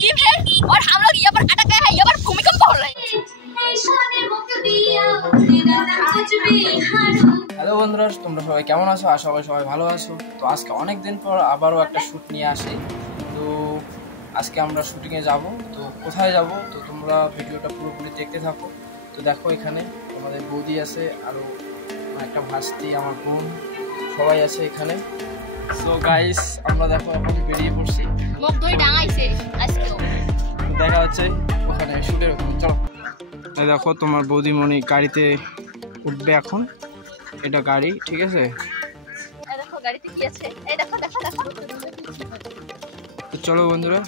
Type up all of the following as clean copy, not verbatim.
Scheme है और हम लोग यहाँ पर अटक गए हैं, यहाँ पर भूमिकंप हो रहा है। হ্যালো বন্ধুরা, তোমরা সবাই কেমন আছো? আশা করি সবাই ভালো আছো। তো আজকে অনেক দিন পর আবারও একটা শ্যুট নিয়ে আসি। তো আজকে আমরা শুটিংয়ে যাব। তো কোথায় যাব তো তোমরা ভিডিওটা পুরোপুরি দেখতে থাকো। তো দেখো এখানে আমাদের বৌদি আছে, আরও একটা ভাস্তি, আমার বোন, সবাই আছে এখানে। সো গাইস, আমরা দেখো এখন বেরিয়ে পড়ছি। দেখা হচ্ছে ওখানে শ্যুটের ওখানে। চলো দেখো, তোমার বৌদিমণি গাড়িতে উঠবে এখন। এটা গাড়ি, ঠিক আছে? দেখো গাড়িতে কি আছে, এই দেখো দেখো দেখো। তো চলো বন্ধুরা।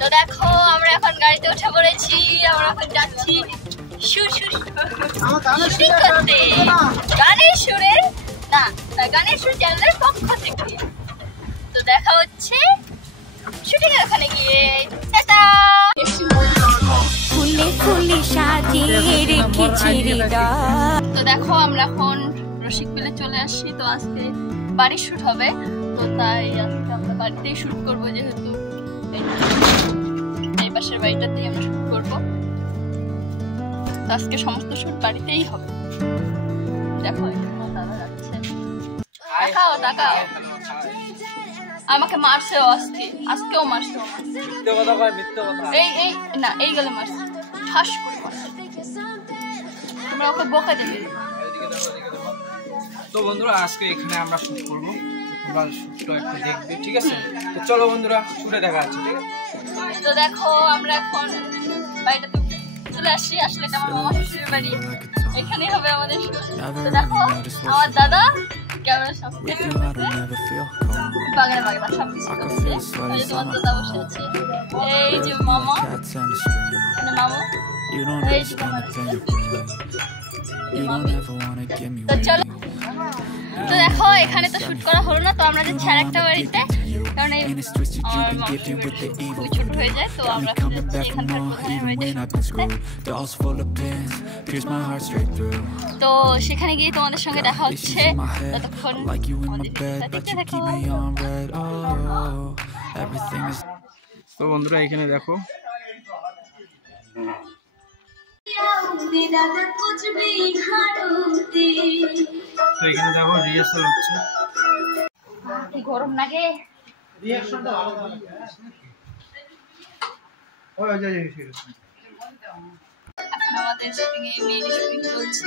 তো দেখো আমরা এখন গাড়িতে উঠে পড়েছি, আমরা এখন যাচ্ছি শুটিং করতে। গানের সুরের না, গানের সুর চ্যানেলের পক্ষ থেকে। তো দেখা হচ্ছে শুটিং এর ওখানে গিয়ে। টাটা। ফুলে ফুলে সাজিয়ে রেখেছি হৃদয়। তো দেখো আমরা এখন রসিকবিলে চলে আসছি। তো আজকে বাড়ির শুট হবে, তো তাই আজকে আমরা বাড়িতেই শুট করবো, যেহেতু এই পাশের বাড়িটাতেই আমরা শুট করবো। তো আজকে সমস্ত শুট বাড়িতেই হবে। দেখো দাদা যাচ্ছে, দেখাও দেখাও। আমাকে মারছে অস্থির, আজকেও মারছে। এই এই না, এই গেলে মারছে, ঠাস করে মারছে। তোমরা ওকে বকা দেবে। তো বন্ধুরা, আজকে এখানে আমরা শুট করবো, তোমরা শুটটা একটু দেখবে, ঠিক আছে? তো চলো বন্ধুরা, শুটে দেখা যাচ্ছে, ঠিক আছে? তো দেখো আমরা এখন বাড়িটাতে চলে আসছি। আসলে এটা আমার মামা শ্বশুরের বাড়ি, এখানেই হবে আমাদের শুট। তো দেখো আমার দাদা ক্যামেরা সামনে বাগানে বাগানে সব কিছু করছে। এই যে তোমার দাদা বসে আছে, এই যে মামা, মানে মামু, এই যে মামা। তো চলো। তো দেখো এখানে তো শুট করা হলো না, তো আমরা যাচ্ছি আরেকটা বাড়িতে, কারণ এই ছোট হয়ে যায়। তো আমরা এখানকার তো সেখানে গিয়ে তোমাদের সঙ্গে দেখা হচ্ছে। ততক্ষণ তো বন্ধুরা এখানে দেখো, তো এখানে দেখো রিহার্সাল হচ্ছে। কি গরম লাগে। রিঅ্যাকশনটা ভালো হবে। এখন আমাদের শুটিং এ মেইন শুটিং চলছে।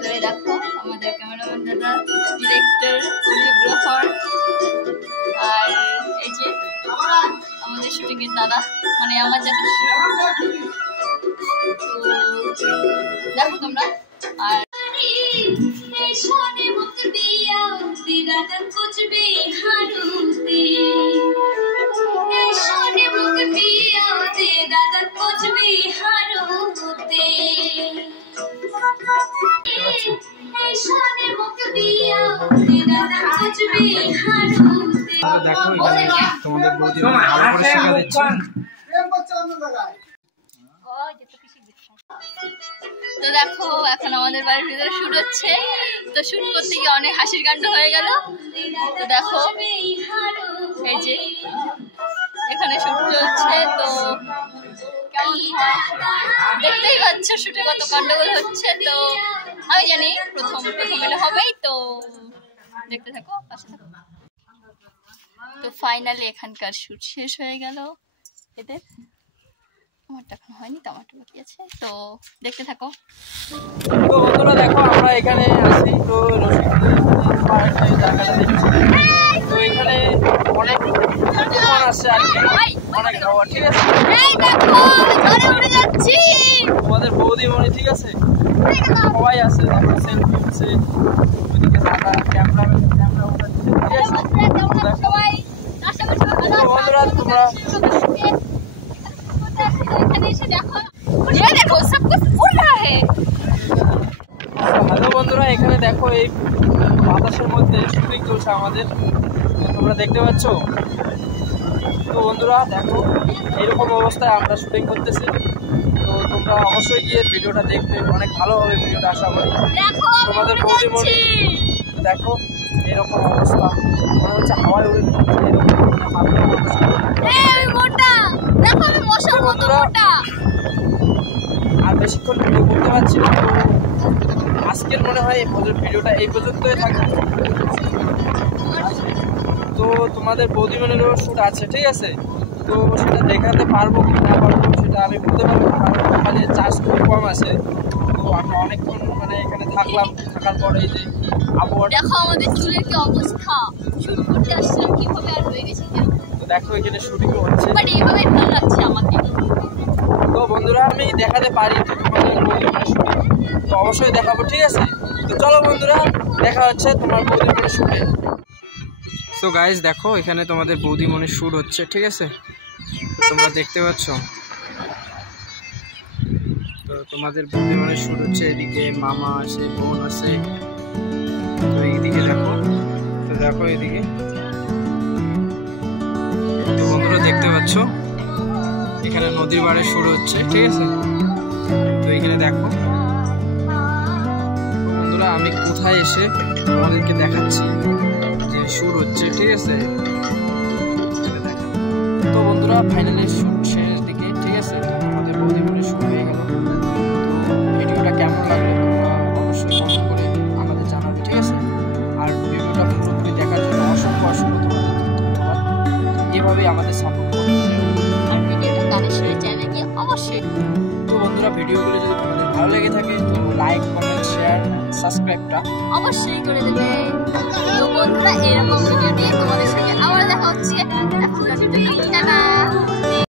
তো এই দেখো আমাদের ক্যামেরাম্যান দাদা, ডিরেক্টর, কোরিওগ্রাফার, আর এই যে আমাদের শুটিং এর দাদা, মানে আমার যাকে দেখো তোমরা। আর দেখো তোমাদের বৌদি ভালো করে শিখা দিচ্ছে। তো দেখো এখন আমাদের বাড়ির ভিতরে শুট হচ্ছে। তো শুট করতে গিয়ে অনেক হাসির কাণ্ড হয়ে গেল। তো দেখো এই যে এখানে শুট চলছে। তো কেমন দেখতেই পাচ্ছ শুটে কত কাণ্ডগোল হচ্ছে। তো আমি জানি প্রথম এটা হবেই, তো দেখতে থাকো, পাশে থাকো। তো ফাইনালি এখানকার শুট শেষ হয়ে গেল এদের। আমারটা এখন হয়নি, তো আমারটা বাকি আছে, তো দেখতে থাকো। তো বন্ধুরা দেখো আমরা এখানে আছি। তো জায়গাটা দেখছি। তো এখানে অনেক মেহমান আসছে আর কি, অনেক খাবার, ঠিক আছে? এই দেখো ধরে উড়ে যাচ্ছি। আমাদের বৌদিমণি, ঠিক আছে? সবাই আছে, দেখো সেলফি হচ্ছে, ওইদিকে দাদা ক্যামেরা উঠাচ্ছে, ঠিক আছে? সবাই আশা করি সবাই ভালো আছো। বন্ধুরা তোমরা হ্যালো বন্ধুরা, এখানে দেখো এই বাতাসের মধ্যে শুটিং চলছে আমাদের, তোমরা দেখতে পাচ্ছ। তো বন্ধুরা দেখো এইরকম অবস্থায় আমরা শুটিং করতেছি। তো তোমরা অবশ্যই গিয়ে ভিডিওটা দেখবে, অনেক ভালো হবে ভিডিওটা, আশা করি। তোমাদের বৌদিমণি দেখো এরকম অবস্থা, মনে হচ্ছে হাওয়ায় উড়ে এরকম। বেশিক্ষণ ভিডিও করতে পারছি না। আজকের মনে হয় ভিডিওটা এই পর্যন্তই থাকবে। তো তোমাদের বৌদিমণিরও শ্যুট আছে, ঠিক আছে? তো সেটা দেখাতে পারবো কি না পারবো সেটা আমি বলতে পারবো না, কারণ মোবাইলের চার্জ খুব কম আছে। তো আমরা অনেকক্ষণ মানে এখানে থাকার পরে এই যে আবহাওয়া দেখো আমাদের চুলের কি অবস্থা, শুট করতে আসছিলাম কিভাবে আর হয়ে গেছে। তো দেখো এখানে শুটিং হচ্ছে, বাট এইভাবে ভালো লাগছে আমাকে। তো বন্ধুরা আমি দেখাতে পারি তো তোমাদের বৌদিমণির শুটিং, তো অবশ্যই দেখাবো, ঠিক আছে? তো চলো বন্ধুরা, দেখা হচ্ছে তোমার বৌদিমণির শুটে। সো গাইজ দেখো এখানে তোমাদের বৌদিমণির শ্যুট হচ্ছে, ঠিক আছে? তো তোমরা দেখতে পাচ্ছ, তো তোমাদের বৌদিমণির শ্যুট হচ্ছে। এদিকে মামা আছে, বোন আছে, তো এইদিকে দেখো, তো দেখো এদিকে, তো বন্ধুরা দেখতে পাচ্ছ এখানে নদীর পাড়ে শ্যুট হচ্ছে, ঠিক আছে? তো এখানে দেখো বন্ধুরা আমি কোথায় এসে তোমাদেরকে দেখাচ্ছি যে শ্যুট হচ্ছে, ঠিক আছে? তো বন্ধুরা ফাইনালি শ্যুট শেষ দিকে, ঠিক আছে? আমাদের বৌদিমণির শ্যুট হয়ে গেল। তো ভিডিওটা কেমন লাগলো তোমরা অবশ্যই কমেন্ট করে আমাদের জানাবে, ঠিক আছে? আর ভিডিওটা পুরোপুরি দেখার জন্য অসংখ্য তোমাদের ধন্যবাদ। এভাবেই আমাদের সাপোর্ট করতে হবে। আর ভিডিওটা তারেশ্বরের চ্যানেলে গিয়ে অবশ্যই। তো বন্ধুরা ভিডিওগুলো যদি তোমাদের ভালো লেগে থাকে তো লাইক, কমেন্ট, শেয়ার, সাবস্ক্রাইবটা অবশ্যই করে দেবে। তো বন্ধুরা এরকম ভিডিও নিয়ে তোমাদের সঙ্গে আবার দেখা হচ্ছে। টাটা।